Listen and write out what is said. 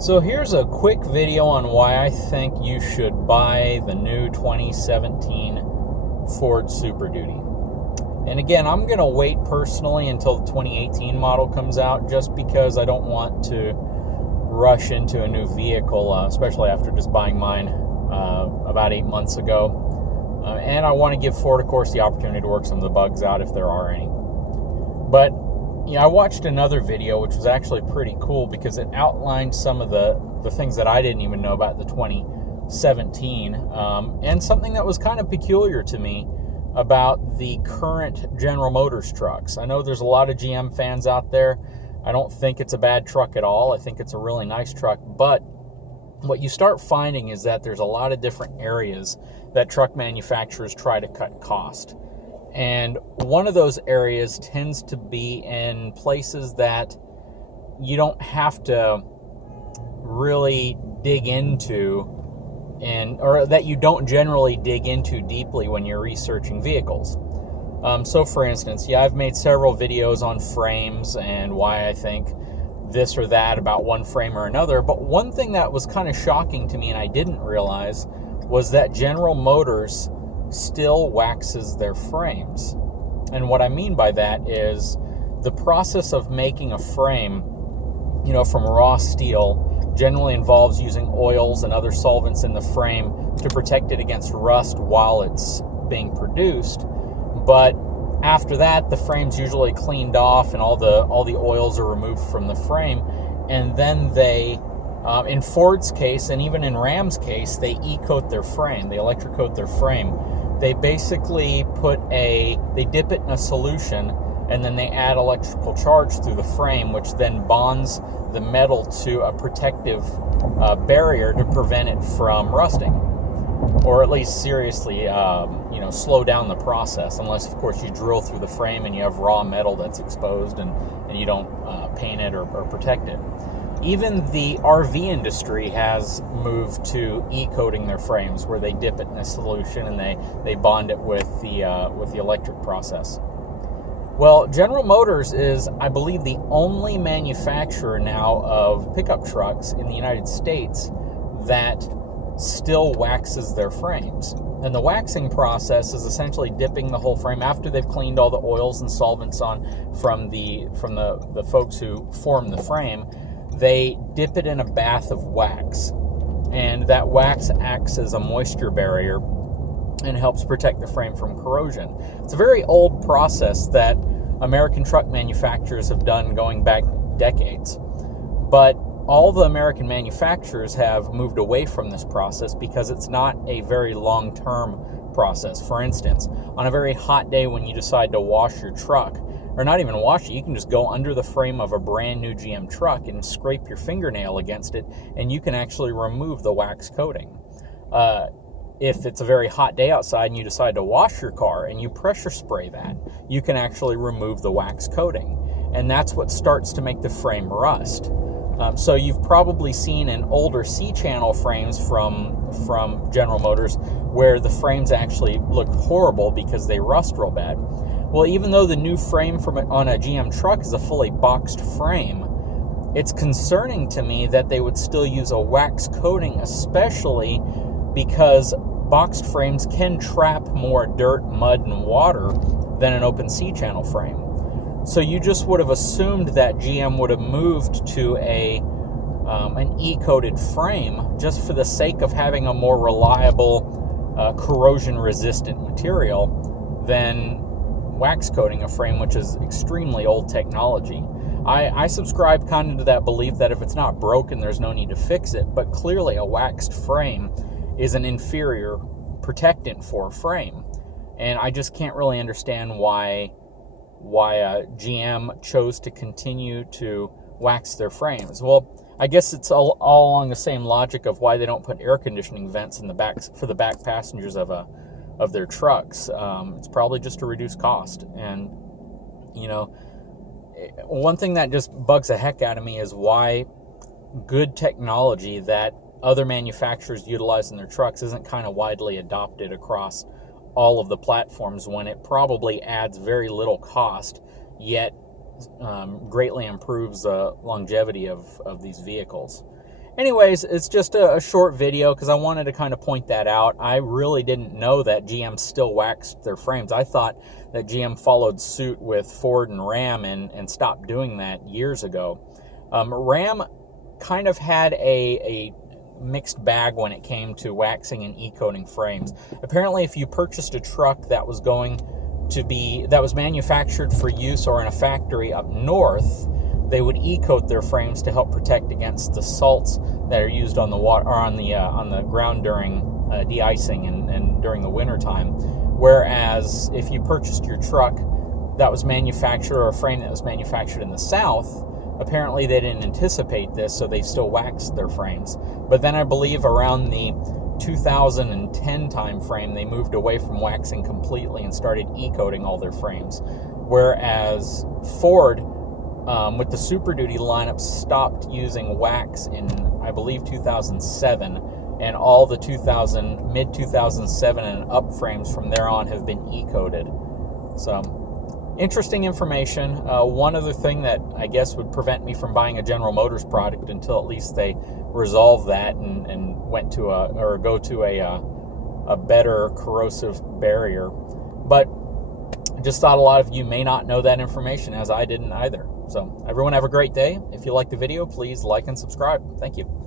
So here's a quick video on why I think you should buy the new 2017 Ford Super Duty. And again, I'm going to wait personally until the 2018 model comes out just because I don't want to rush into a new vehicle, especially after just buying mine about 8 months ago. And I want to give Ford, of course, the opportunity to work some of the bugs out if there are any. But I watched another video which was actually pretty cool because it outlined some of the things that I didn't even know about the 2017 and something that was kind of peculiar to me about the current General Motors trucks. I know there's a lot of GM fans out there. I don't think it's a bad truck at all. I think it's a really nice truck, but what you start finding is that there's a lot of different areas that truck manufacturers try to cut cost. And one of those areas tends to be in places that you don't have to really dig into, or that you don't generally dig into deeply when you're researching vehicles. So for instance, I've made several videos on frames and why I think this or that about one frame or another, but one thing that was kind of shocking to me and I didn't realize was that General Motors still waxes their frames. And what I mean by that is the process of making a frame, from raw steel generally involves using oils and other solvents in the frame to protect it against rust while it's being produced. But after that, the frame's usually cleaned off and all the oils are removed from the frame, and then they in Ford's case, and even in Ram's case, they e-coat their frame, they electrocoat their frame. They basically they dip it in a solution, and then they add electrical charge through the frame, which then bonds the metal to a protective barrier to prevent it from rusting, or at least seriously, slow down the process, unless, of course, you drill through the frame and you have raw metal that's exposed and you don't paint it or protect it. Even the RV industry has moved to e-coating their frames, where they dip it in a solution and they bond it with the electric process. Well, General Motors is, I believe, the only manufacturer now of pickup trucks in the United States that still waxes their frames. And the waxing process is essentially dipping the whole frame after they've cleaned all the oils and solvents on from the folks who form the frame. They dip it in a bath of wax, and that wax acts as a moisture barrier and helps protect the frame from corrosion. It's a very old process that American truck manufacturers have done going back decades, but all the American manufacturers have moved away from this process because it's not a very long-term process. For instance, on a very hot day when you decide to wash your truck, or not even wash it, you can just go under the frame of a brand new GM truck and scrape your fingernail against it, and you can actually remove the wax coating. If it's a very hot day outside and you decide to wash your car and you pressure spray that, you can actually remove the wax coating. And that's what starts to make the frame rust. So you've probably seen in older C-channel frames from General Motors where the frames actually look horrible because they rust real bad. Well, even though the new frame on a GM truck is a fully boxed frame, it's concerning to me that they would still use a wax coating, especially because boxed frames can trap more dirt, mud, and water than an open C-channel frame. So you just would have assumed that GM would have moved to an E-coated frame just for the sake of having a more reliable, corrosion-resistant material than wax coating a frame, which is extremely old technology. I subscribe kind of to that belief that if it's not broken, there's no need to fix it, but clearly a waxed frame is an inferior protectant for a frame. And I just can't really understand why GM chose to continue to wax their frames. Well, I guess it's all along the same logic of why they don't put air conditioning vents in the back for the back passengers of their trucks. It's probably just to reduce cost. And one thing that just bugs the heck out of me is why good technology that other manufacturers utilize in their trucks isn't kind of widely adopted across all of the platforms, when it probably adds very little cost, yet greatly improves the longevity of these vehicles. anyways, it's just a short video because I wanted to kind of point that out. I really didn't know that GM still waxed their frames. I thought that GM followed suit with Ford and Ram and stopped doing that years ago. Ram kind of had a mixed bag when it came to waxing and e-coating frames. Apparently, if you purchased a truck that was manufactured for use or in a factory up north, they would e-coat their frames to help protect against the salts that are used on the water or on the ground during de-icing and during the winter time. Whereas if you purchased your truck that was manufactured, or a frame that was manufactured in the south, apparently they didn't anticipate this, so they still waxed their frames. But then I believe around the 2010 time frame, they moved away from waxing completely and started e-coating all their frames. Whereas Ford, with the Super Duty lineup, stopped using wax in, I believe, 2007, and all the mid-2007 and up frames from there on have been e-coated. So, interesting information. One other thing that I guess would prevent me from buying a General Motors product until at least they resolve that and go to a better corrosive barrier. But I just thought a lot of you may not know that information, as I didn't either. So everyone have a great day. If you like the video, please like and subscribe. Thank you.